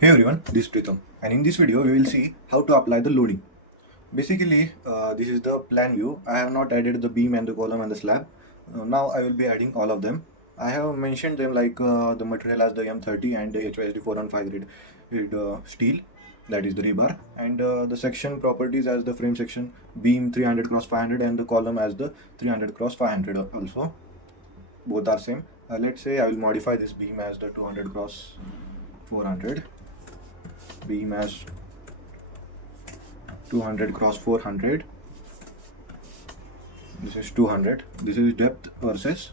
Hey everyone, this is Pritham, and in this video we will see how to apply the loading. Basically, this is the plan view. I have not added the beam and the column and the slab. Now I will be adding all of them. I have mentioned them like the material as the M30 and the HYSD 415 grade steel, that is the rebar, and the section properties as the frame section, beam 300 cross 500 and the column as the 300 cross 500 also. Both are same. Let's say I will modify this beam as the 200 cross 400, beam as 200 cross 400. This is 200. This is depth versus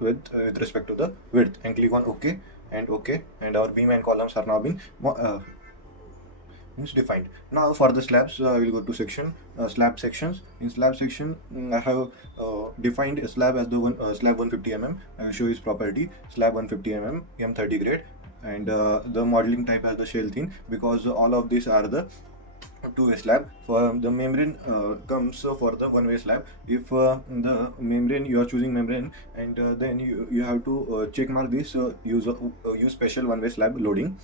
with respect to the width, and click on OK and OK, and our beam and columns are now been means defined. Now for the slabs, I will go to section, slab sections. In slab section, I have defined a slab as the slab 150 mm. I will show its property, slab 150 mm M30 grade, and the modeling type as the shell thin, because all of these are the two-way slab. For the membrane comes for the one-way slab. If the membrane, you are choosing membrane, and then you have to check mark this use special one-way slab loading.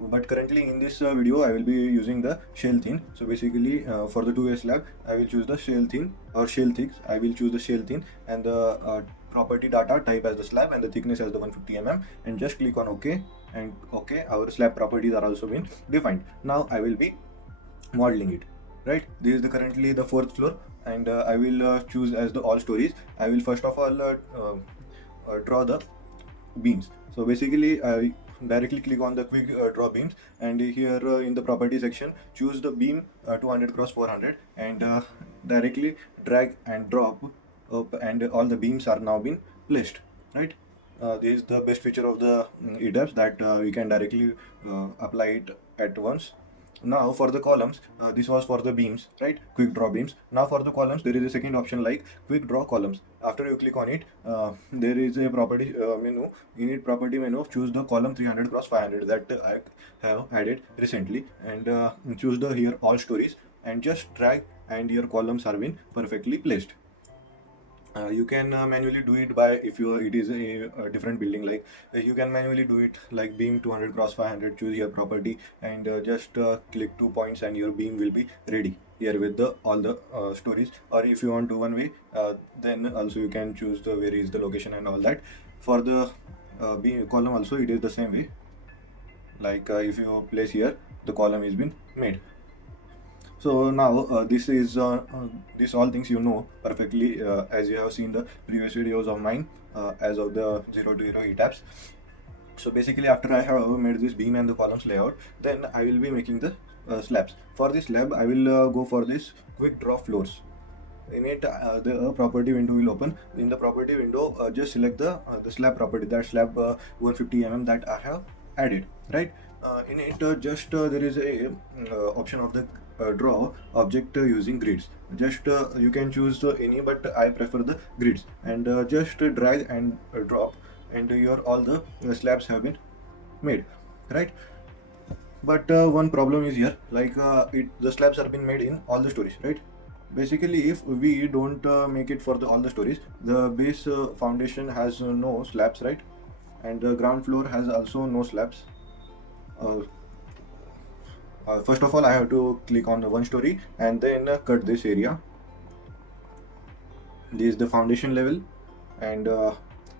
But currently in this video I will be using the shell thin. So basically for the two-way slab I will choose the shell thin or shell thick. I will choose the shell thin, and the property data type as the slab and the thickness as the 150 mm, and just click on OK and OK. Our slab properties are also been defined. Now I will be modeling it. Right, this is currently the fourth floor, and I will choose as the all stories. I will first of all draw the beams. So basically I directly click on the quick draw beams, and here in the property section choose the beam 200 cross 400, and directly drag and drop up, and all the beams are now been placed. Right, this is the best feature of the ETABS, that we can directly apply it at once. Now for the columns, this was for the beams, right? Quick draw beams. Now for the columns, there is a second option like quick draw columns. After you click on it, there is a property menu. In it property menu, choose the column 300 cross 500 that I have added recently, and choose the here all stories, and just drag, and your columns are been perfectly placed. You can manually do it by, if it is a different building, like you can manually do it like beam 200 cross 500, choose your property, and just click 2 points and your beam will be ready here with the all the stories. Or if you want to one way, then also you can choose the where is the location and all that. For the beam column also it is the same way, like if you place here, the column is been made. So now this is this all things you know perfectly, as you have seen the previous videos of mine as of the 0 to 0 ETABS. So basically after I have made this beam and the columns layout, then I will be making the slabs. For this slab I will go for this quick draw floors. In it the property window will open. In the property window just select the slab property, that slab 150 mm that I have added. Right, in it just there is a option of the draw object using grids. Just you can choose any, but I prefer the grids, and just drag and drop, and your all the slabs have been made. Right, but one problem is here, like the slabs are been made in all the stories. Right, basically if we don't make it for all the stories, the base foundation has no slabs, right, and the ground floor has also no slabs. First of all I have to click on the one story, and then cut this area. This is the foundation level, and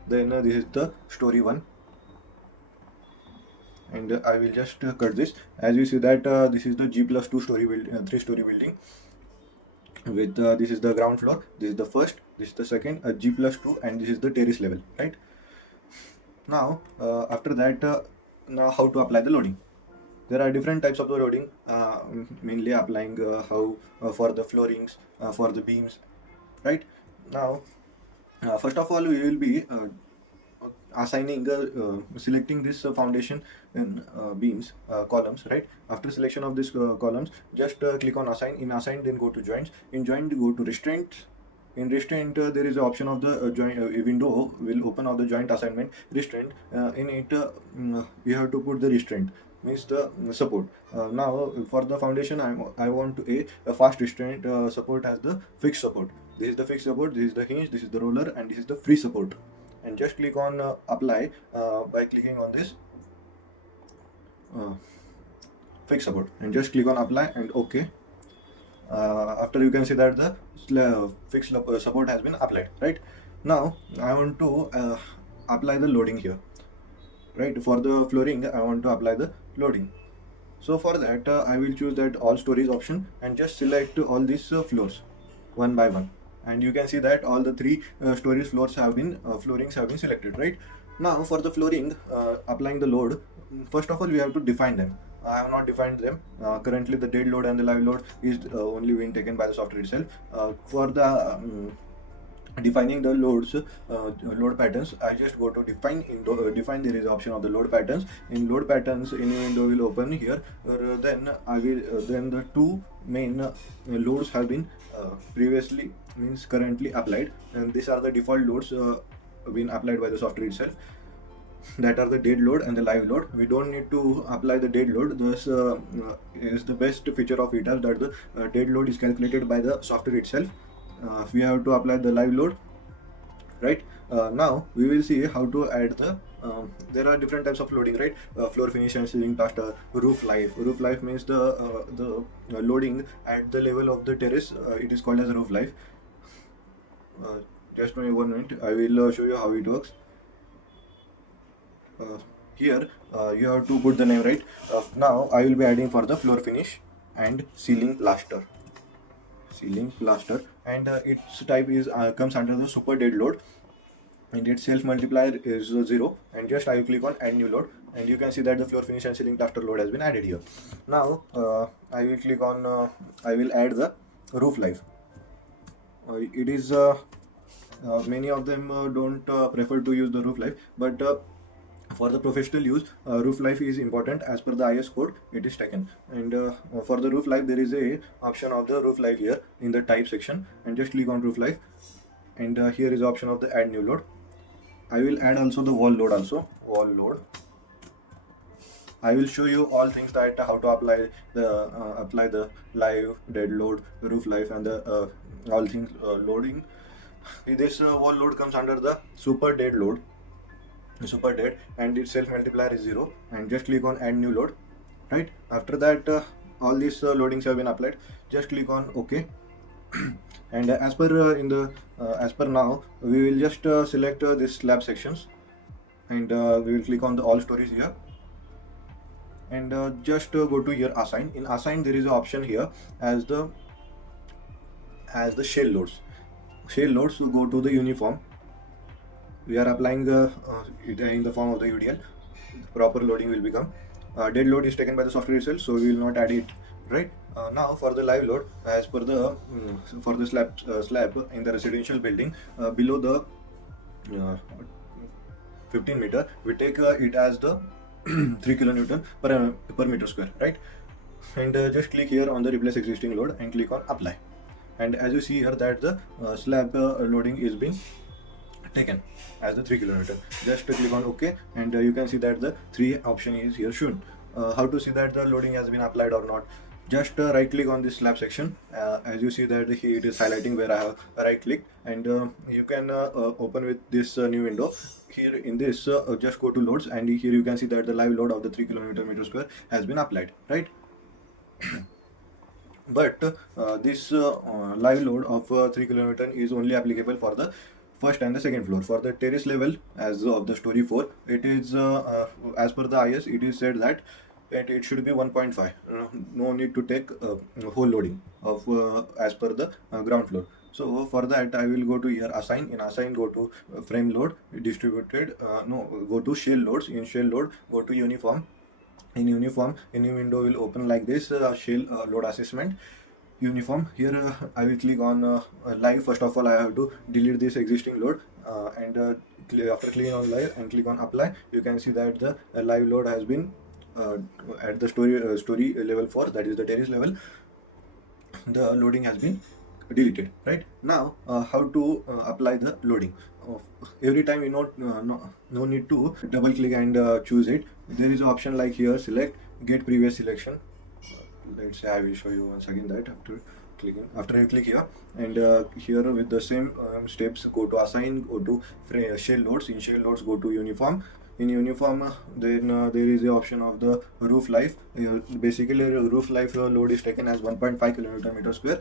then this is the story one, and I will just cut this. As you see that this is the G+2 story building, 3-story building with this is the ground floor, this is the first, this is the second, G+2, and this is the terrace level. Right, now after that now how to apply the loading. There are different types of the loading, mainly applying how for the floorings, for the beams. Right, now first of all we will be assigning selecting this foundation in beams columns. Right, after selection of this columns, just click on assign. In assign, then go to joints. In joint, go to restraint. In restraint there is an option of the joint window will open of the joint assignment restraint. In it we have to put the restraint, means the support. Now for the foundation I want to a fast restraint support as the fixed support. This is the fixed support, this is the hinge, this is the roller, and this is the free support. And just click on apply by clicking on this fixed support, and just click on apply and OK. After you can see that the fixed support has been applied. Right now I want to apply the loading here. Right, for the flooring I want to apply the loading. So for that I will choose that all stories option and just select all these floors one by one, and you can see that all the three stories floors have been floorings have been selected. Right now for the flooring applying the load, first of all we have to define them. I have not defined them. Currently the dead load and the live load is only being taken by the software itself. For the defining the loads, load patterns, I just go to define. Define, there is an option of the load patterns. In load patterns, any window will open here. Then I will then the two main loads have been previously, means currently applied, and these are the default loads been applied by the software itself. That are the dead load and the live load. We don't need to apply the dead load. This is the best feature of ETABS, that the dead load is calculated by the software itself. We have to apply the live load. Right now we will see how to add the there are different types of loading. Right, floor finish and ceiling plaster, roof life. Roof life means the loading at the level of the terrace. It is called as roof life. Just 1 minute, I will show you how it works. Here you have to put the name. Right, now I will be adding for the floor finish and ceiling plaster. And its type is comes under the super dead load, and its self multiplier is 0. And just I will click on add new load, and you can see that the floor finish and ceiling plaster load has been added here. Now I will click on I will add the roof life. It is many of them don't prefer to use the roof life, but for the professional use, roof life is important. As per the IS code it is taken. And for the roof life there is a option of the roof life here in the type section, and just click on roof life, and here is the option of the add new load. I will add also the wall load also. I will show you all things, that how to apply the live, dead load, roof life, and the all things loading. This wall load comes under the super dead load, and its self multiplier is 0. And just click on add new load. Right, after that all these loadings have been applied. Just click on OK. And as per now we will just select this slab sections, and we will click on the all stories here, and just go to here assign. In assign there is an option here as the shell loads. So go to the uniform. We are applying it in the form of the UDL. Proper loading will become. Dead load is taken by the software itself, so we will not add it. Right, now for the live load, as per the for the slab in the residential building, below the 15 meter, we take it as the 3 kilonewton per meter square. Right, and just click here on the replace existing load and click on apply. And as you see here that the slab loading is being taken as the 3 kilonewton. Just click on OK, and you can see that the 3 option is here shown. How to see that the loading has been applied or not? Just right click on this slab section. As you see that it is highlighting where I have right clicked, and you can open with this new window. Here in this just go to loads, and here you can see that the live load of the 3 kilonewton square has been applied. Right, but this live load of 3 kilonewton is only applicable for the first and the second floor. For the terrace level, as of the story 4, it is as per the IS it is said that it should be 1.5. No need to take whole loading of as per the ground floor. So for that I will go to here assign. In assign go to frame load, distributed, go to shell loads. In shell load go to uniform. In uniform a new window will open like this, shell load assessment uniform. Here I will click on live. First of all I have to delete this existing load, and after clicking on live and click on apply, you can see that the live load has been at the story level 4, that is the terrace level. The loading has been deleted. Right, now how to apply the loading. Every time you no need to double click and choose it. There is an option like here select get previous selection. Let's say I will show you once again that after clicking. After you click here, and here with the same steps, go to assign, go to shell loads. In shell loads, go to uniform. In uniform, then there is the option of the roof life. Basically, roof life load is taken as 1.5 kilometer meter square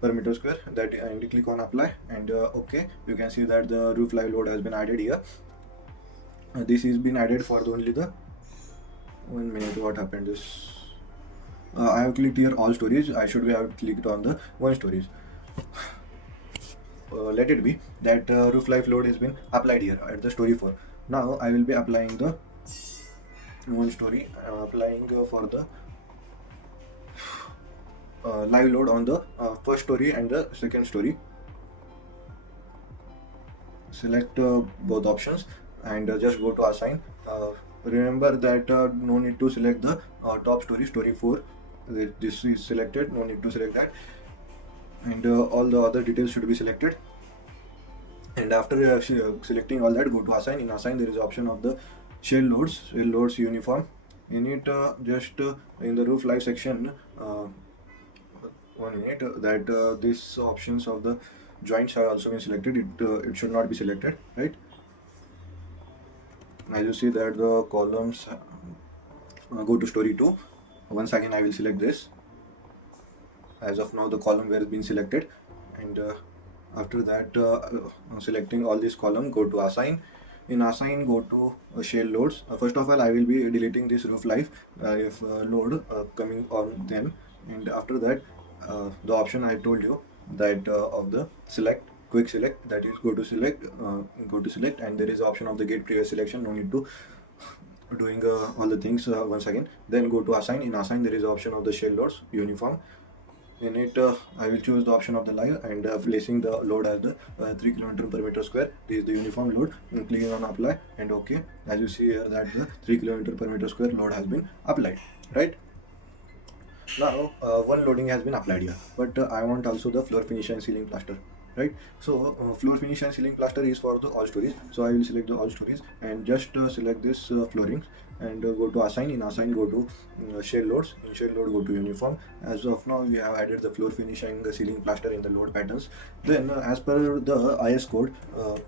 per meter square. That, and click on apply, and okay, you can see that the roof life load has been added here. This has been added for only the 1 minute. What happened is I have clicked here all stories. I should have clicked on the one stories. Let it be that roof life load has been applied here at the story 4. Now I will be applying the one story. Applying for the live load on the first story and the second story. Select both options and just go to assign. Remember that no need to select the top story, story 4. This is selected, no need to select that, and all the other details should be selected. And after selecting all that, go to assign. In assign, there is option of the shell loads uniform. In it, just in the roof life section, 1 minute, that these options of the joints have also been selected. It should not be selected, right? As you see that the columns, go to story 2. Once again I will select this. As of now the column has been selected, and after that selecting all this column, go to assign. In assign, go to shell loads. First of all, I will be deleting this roof life if load coming on them, and after that the option I told you that of the select, quick select, that is go to select, and there is option of the get previous selection. No need to doing all the things once again. Then go to assign. In assign, there is option of the shell loads uniform. In it, I will choose the option of the live, and placing the load as the 3 km per meter square. This is the uniform load, and clicking on apply and okay. As you see here that the 3 km per meter square load has been applied, right? Now one loading has been applied here, but I want also the floor finish and ceiling plaster, right? So floor finish and ceiling plaster is for the all stories, so I will select the all stories and just select this flooring, and go to assign. In assign, go to shell loads. In shell load, go to uniform. As of now, we have added the floor finish and the ceiling plaster in the load patterns. Then as per the IS code,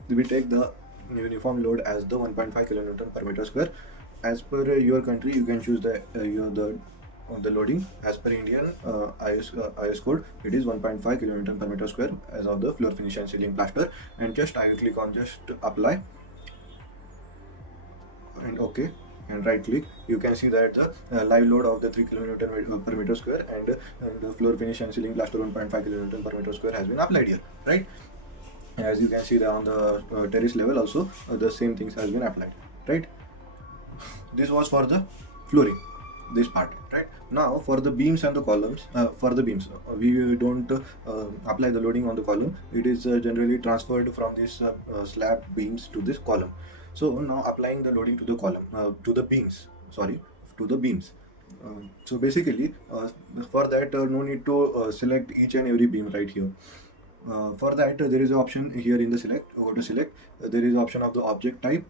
we take the uniform load as the 1.5 kilonewton per meter square. As per your country, you can choose the loading. As per Indian IS code, it is 1.5 kilonewton per meter square as of the floor finish and ceiling plaster. And just I will click on just apply and okay, and right click. You can see that the live load of the 3 kilonewton per meter square and the floor finish and ceiling plaster 1.5 kilonewton per meter square has been applied here, right? As you can see that on the terrace level also the same things has been applied, right? This was for the flooring, this part, right? Now for the beams and the columns, for the beams we don't apply the loading on the column. It is generally transferred from this slab beams to this column. So now applying the loading to the column, to the beams, so basically for that no need to select each and every beam right here. For that there is an option here in the select. Go to select, there is option of the object type.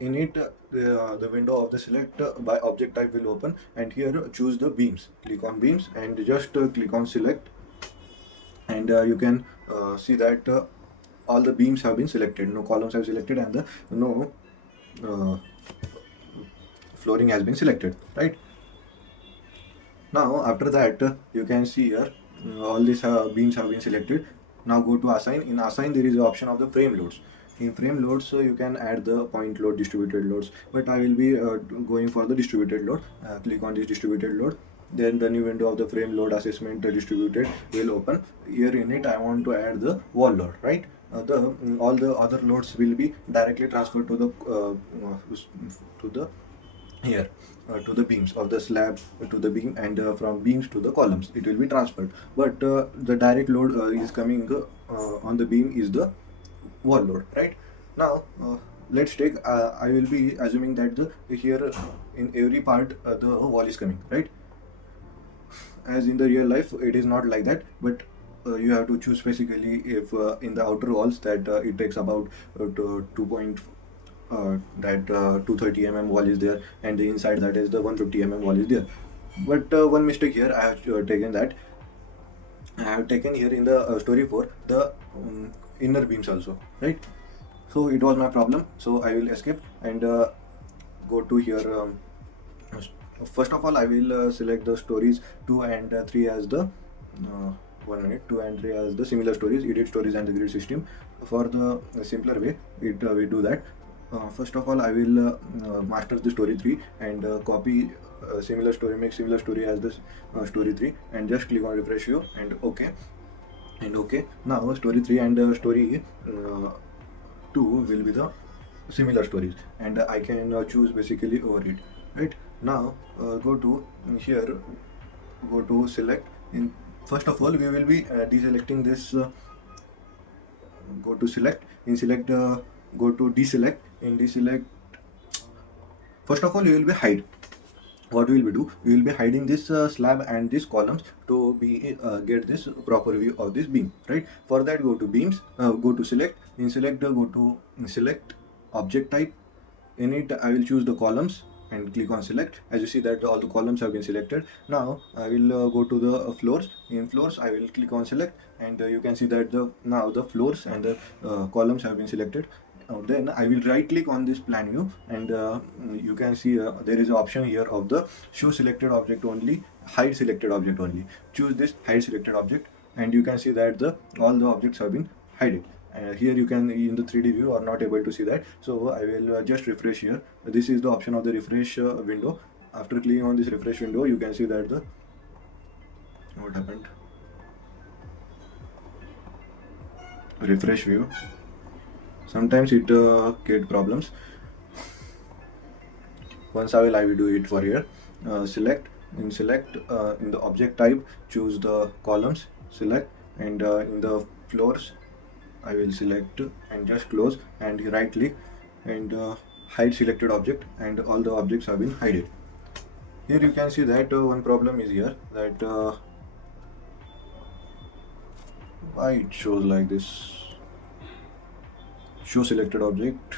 In it, the window of the select by object type will open, and here choose the beams. Click on beams and just click on select, and you can see that all the beams have been selected, no columns have selected, and no flooring has been selected, right? Now after that you can see here all these beams have been selected. Now go to assign. In assign, there is the option of the frame loads. In frame loads, you can add the point load, distributed loads, but I will be going for the distributed load. Click on this distributed load. Then the new window of the frame load assessment distributed will open. Here in it, I want to add the wall load, right? All the other loads will be directly transferred to the beams of the slab, to the beam, and from beams to the columns it will be transferred. But the direct load is coming on the beam is the wall load, right? Now let's take I will be assuming that here in every part the wall is coming, right? As in the real life it is not like that, but you have to choose basically if in the outer walls that it takes about 230 mm wall is there, and the inside that is the 150 mm wall is there. But one mistake here I have taken, that I have taken here in the story 4 the inner beams also, right? So it was my problem, so I will escape and go to here. First of all, I will select the stories 2 and 3 as the 1 minute 2 and 3 as the similar stories, edit stories and the grid system. For the simpler way, we do that. First of all, I will master the story 3 and copy similar story, make similar story as this story 3, and just click on refresh view and OK. And OK, now story 3 and story 2 will be the similar stories, and I can choose basically over it. Right now, go to here, go to select. In first of all, we will be deselecting this. Go to select. In select, go to deselect. In deselect, first of all, you will be hide. What we will do? We will be hiding this slab and these columns to be get this proper view of this beam. Right. For that, go to beams. Go to select. In select, go to select object type. In it, I will choose the columns and click on select. As you see that all the columns have been selected. Now I will go to the floors. In floors, I will click on select, and you can see that now the floors and the columns have been selected. Then I will right click on this plan view, and you can see there is an option here of the show selected object only, hide selected object only. Choose this hide selected object, and you can see that all the objects have been hidden. Here you can, in the 3D view, are not able to see that, so I will just refresh here. This is the option of the refresh window. After clicking on this refresh window, you can see that what happened, refresh view, sometimes it get problems. Once I will do it for here. Select. In select, in the object type, choose the columns, select, and in the floors, I will select and just close and right click and hide selected object, and all the objects have been hidden. Here you can see that one problem is here, that why it shows like this. Show selected object,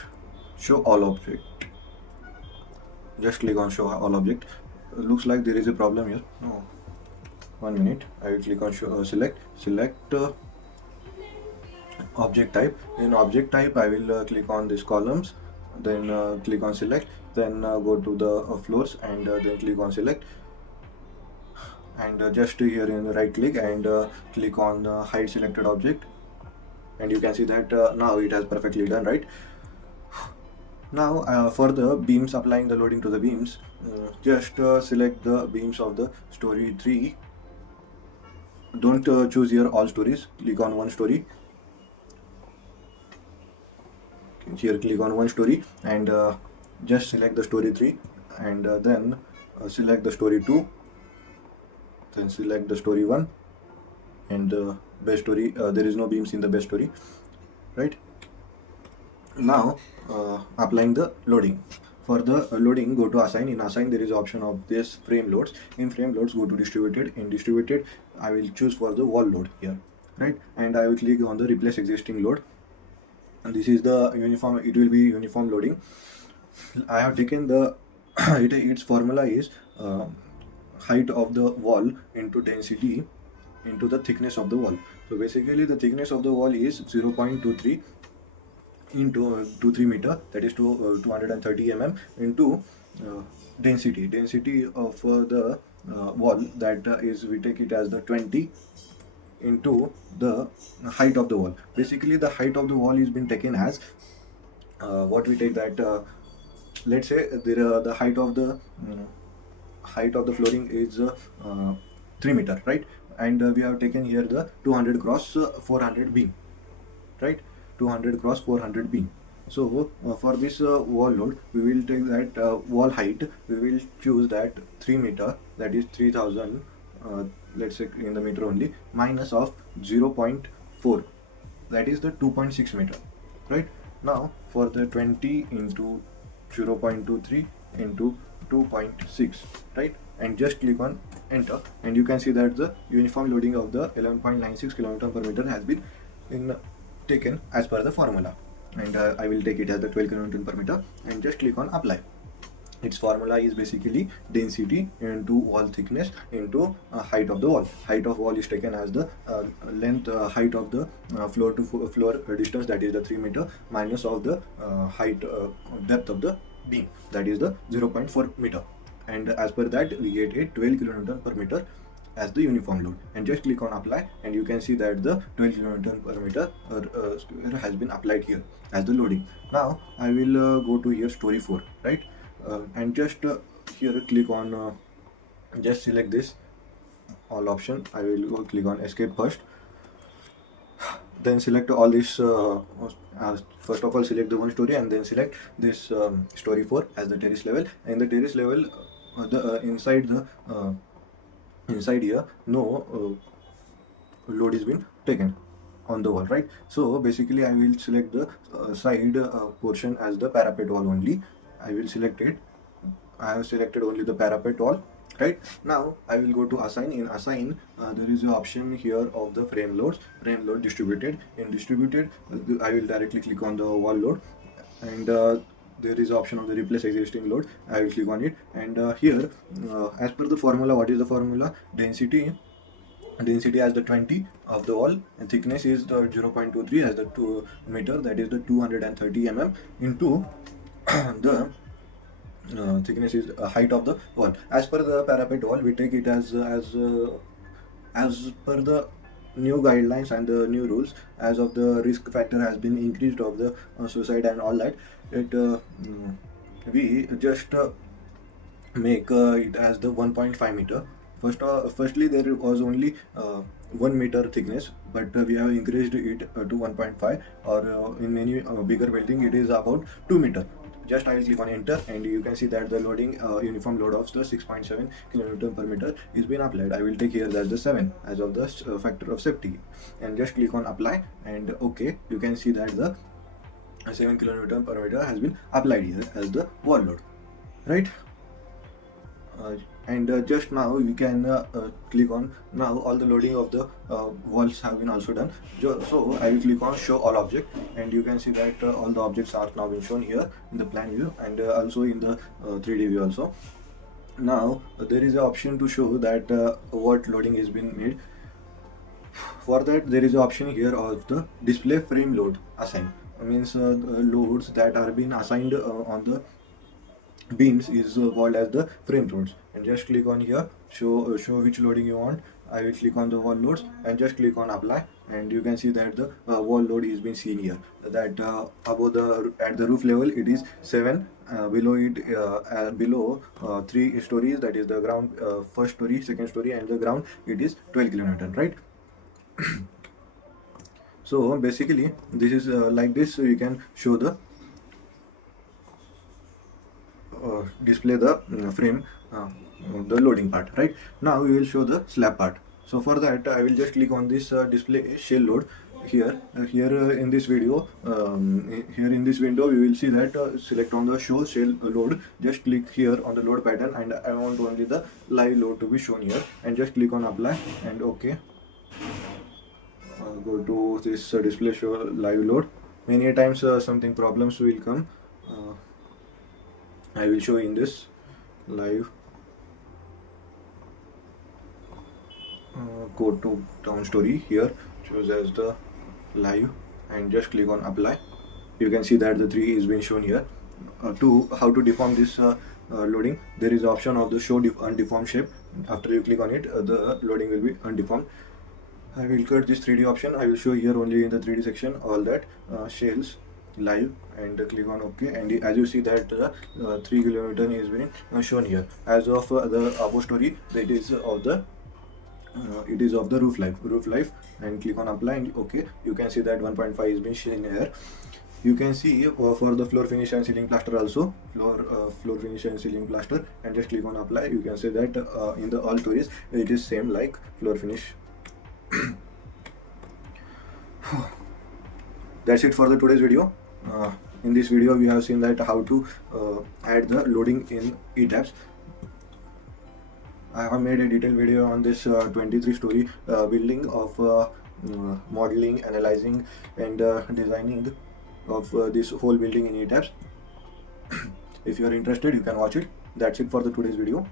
show all object. Just click on show all object. Looks like there is a problem here. No. 1 minute. I will click on show, select object type. In object type, I will click on these columns, then click on select, then go to the floors, and then click on select, and just here in the right click and click on hide selected object, and you can see that now it has perfectly done. Right now, for the beams, applying the loading to the beams, just select the beams of the story 3. Don't choose here all stories, click on one story. Here click on one story and just select the story 3, and then select the story 2, then select the story 1, and best story. There is no beams in the best story. Right now, applying the loading. For the loading, go to assign. In assign, there is option of this frame loads. In frame loads, go to distributed. In distributed, I will choose for the wall load here. Right, and I will click on the replace existing load, and this is the uniform. It will be uniform loading. I have taken the its formula is height of the wall into density into the thickness of the wall. So basically the thickness of the wall is 0.23 into 23 meter, that is 230 mm, into density of the wall, that is, we take it as the 20 into the height of the wall. Basically the height of the wall is been taken as what we take that let's say the height of the flooring is 3 meter, right? And we have taken here the 200 cross 400 beam, right? 200 cross 400 beam. So for this wall load, we will take that wall height. We will choose that 3 meter, that is 3000. Let's say in the meter only, minus of 0.4, that is the 2.6 meter, right? Now for the 20 into 0.23 into 2.6, right? And just click on enter, and you can see that the uniform loading of the 11.96 kN per meter has been taken as per the formula, and I will take it as the 12 kN per meter, and just click on apply. its formula is basically density into wall thickness into height of the wall. Height of wall is taken as the length height of the floor to floor distance, that is the 3 meter, minus of the height depth of the beam, that is the 0.4 meter, and as per that we get a 12 kilonewton per meter as the uniform load. And just click on apply, and you can see that the 12 kilonewton per meter square has been applied here as the loading. Now I will go to here story 4, right? And just here click on just select this all option. I will go click on escape first, then select all this first of all select the one story, and then select this story 4 as the terrace level. And the terrace level inside here no load is been taken on the wall, right? So basically I will select the side portion as the parapet wall only. I will select it. I have selected only the parapet wall, right? Now I will go to assign. In assign there is an option here of the frame load distributed. In distributed I will directly click on the wall load, and there is option of the replace existing load. I will click on it, and here as per the formula, what is the formula? Density as the 20 of the wall, and thickness is the 0.23 as the 2 meter, that is the 230 mm, into the thickness is height of the wall. As per the parapet wall, we take it as per the new guidelines and the new rules, as of the risk factor has been increased of the suicide and all that. It we just make it as the 1.5 meter. Firstly there was only 1 meter thickness, but we have increased it to 1.5, or in many bigger building it is about 2 meter. Just I will click on enter, and you can see that the loading uniform load of the 6.7 kilonewton per meter is being applied. I will take here as the 7 as of the factor of safety, and just click on apply, and okay, you can see that the 7 kilonewton per meter has been applied here as the wall load, right? And just now we can click on, now all the loading of the walls have been also done. So I will click on show all object, and you can see that all the objects are now been shown here in the plan view, and also in the 3D view also. Now there is an option to show that what loading is being made. For that there is an option here of the display frame load assign. Means loads that are being assigned on the beams is called as the frame loads. And just click on here, show which loading you want. I will click on the wall loads, and just click on apply, and you can see that the wall load is being seen here, that above the at the roof level it is 7, below it below 3 stories, that is the ground, first story, second story, and the ground, it is 12 kilonewton, right? So basically this is like this, so you can show the display the frame the loading part, right? Now we will show the slab part. So for that I will just click on this display shell load here. In this video, here in this window we will see that select on the show shell load. Just click here on the load pattern, and I want only the live load to be shown here, and just click on apply, and okay, go to this display show live load. Many times something problems will come. I will show in this live. Go to down story, here shows as the live, and just click on apply. You can see that the 3 is being shown here. To how to deform this loading, there is option of the show undeformed shape. After you click on it, the loading will be undeformed. I will cut this 3D option. I will show here only in the 3D section all that shells live, and click on OK, and as you see that 3 kilonewton is being shown here. As of the above story, that is of the it is of the roof life, and click on apply, and OK, you can see that 1.5 is being shown here. You can see for the floor finish and ceiling plaster also, floor finish and ceiling plaster, and just click on apply. You can say that in the all stories it is same like floor finish. That's it for the today's video. In this video we have seen that how to add the loading in ETABS. I have made a detailed video on this 23 story building of modeling, analyzing, and designing of this whole building in ETABS. If you are interested, you can watch it. That's it for the today's video.